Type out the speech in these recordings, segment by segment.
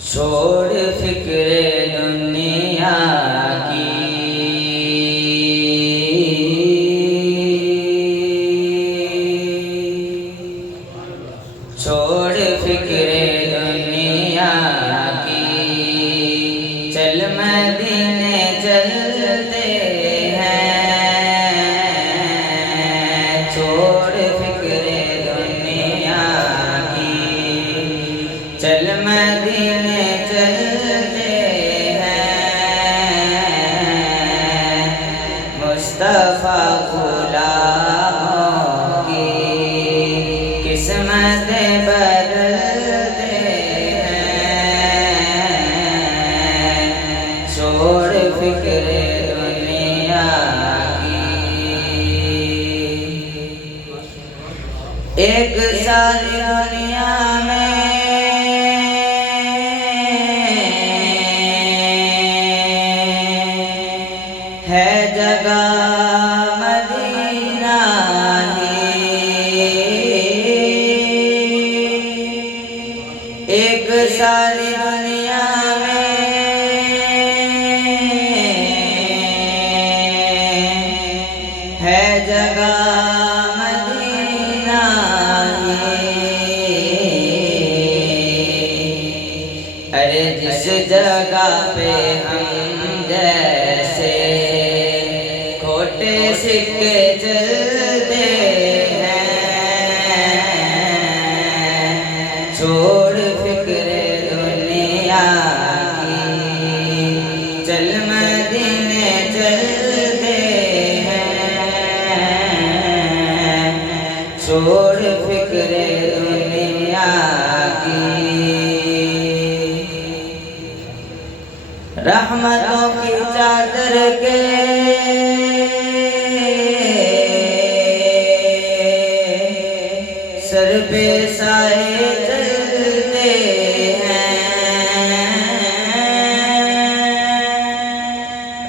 छोड़ फिक्रे दुनिया की, छोड़ फिक्रे दुनिया की, चल मदीने चलते हैं। छोड़ फिक्रे दुनिया की, चल मदीने चलते हैं। मुस्तफा गुलामों की किस्मत बदलते हैं। छोड़ फिक्रे दुनिया की। एक सारी दुनिया में है जगह मदीना ही। एक सारी दुनिया में है जगह मदीना ही। अरे जिस जगह पे हम जैसे खोटे सिक्के चलते हैं। छोड़ फिक्रे दुनिया की, चल मदीने चलते हैं। छोड़ फिक्रे दुनिया की। रहमतों की चादर के सर पे साए चलते हैं।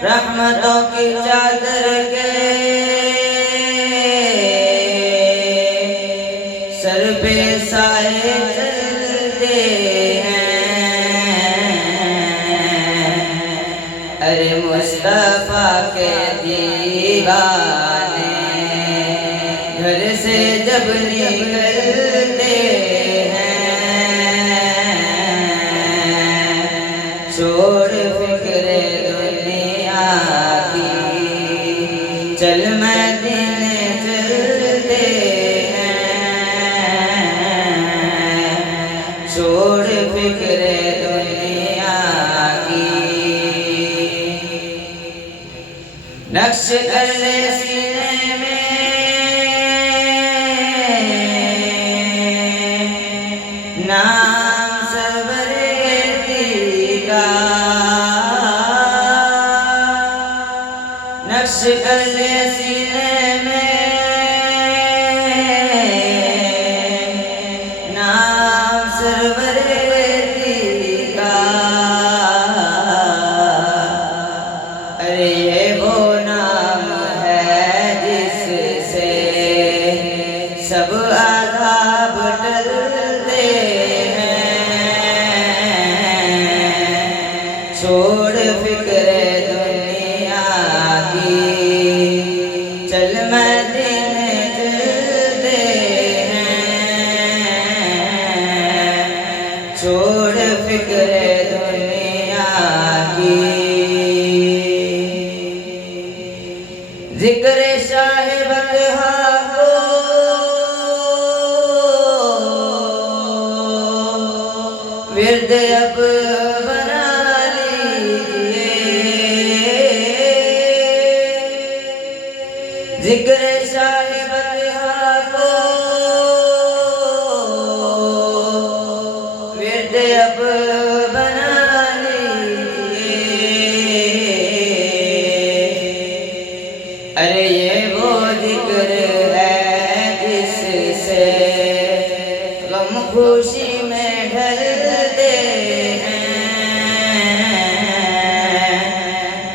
रहमतों की चादर के सर पे साए चलते हैं। अरे मुस्तफा के दीवाने घर से जब निकलते हैं। छोड़ फिक्रे दुनिया की, चल मदीने चलते हैं। छोड़ फिक्रे दुनिया की। नक्श कर ले सीने में नाम सबरेती का। नक्श कर ले सीने में नाम सरवरेती का। अरे ये वो नाम है जिससे सब आज़ाब टलते हैं। छोड़ फिक्रे दुनिया की, चल मदीने चलते हैं। छोड़ फिक्रे दुनिया की। जिक्र साहिबत को विर्द अब बना लीजिए। जिक्र साहिबत को विर्द अब बना लीजिए। अरे ये वो जिक्र है जिससे गम खुशी में ढलते हैं।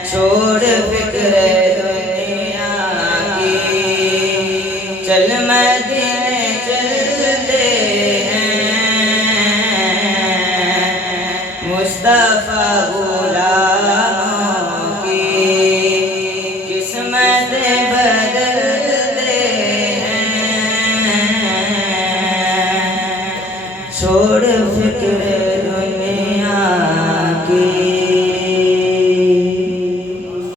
छोड़ फिक्रे दुनिया की, चल मदीने चलते हैं। मुस्तफ़ा गुलाम